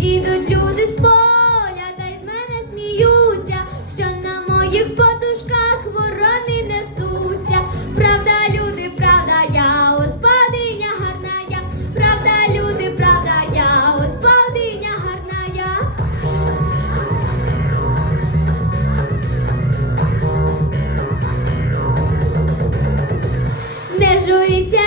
Ідуть люди з поля, та й з мене сміються, що на моїх подушках ворони несуться. Правда, люди, правда, я господиня гарна я, правда, люди, правда, я господиня гарна я. Не журіться.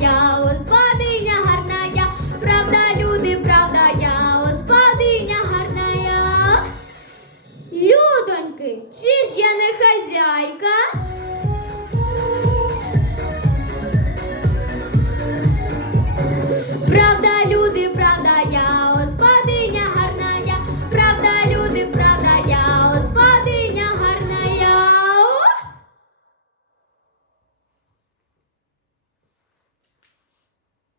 я, господиня гарна я, правда, люди, правда я, господиня гарна я. Людоньки, чи ж я не хазяйка?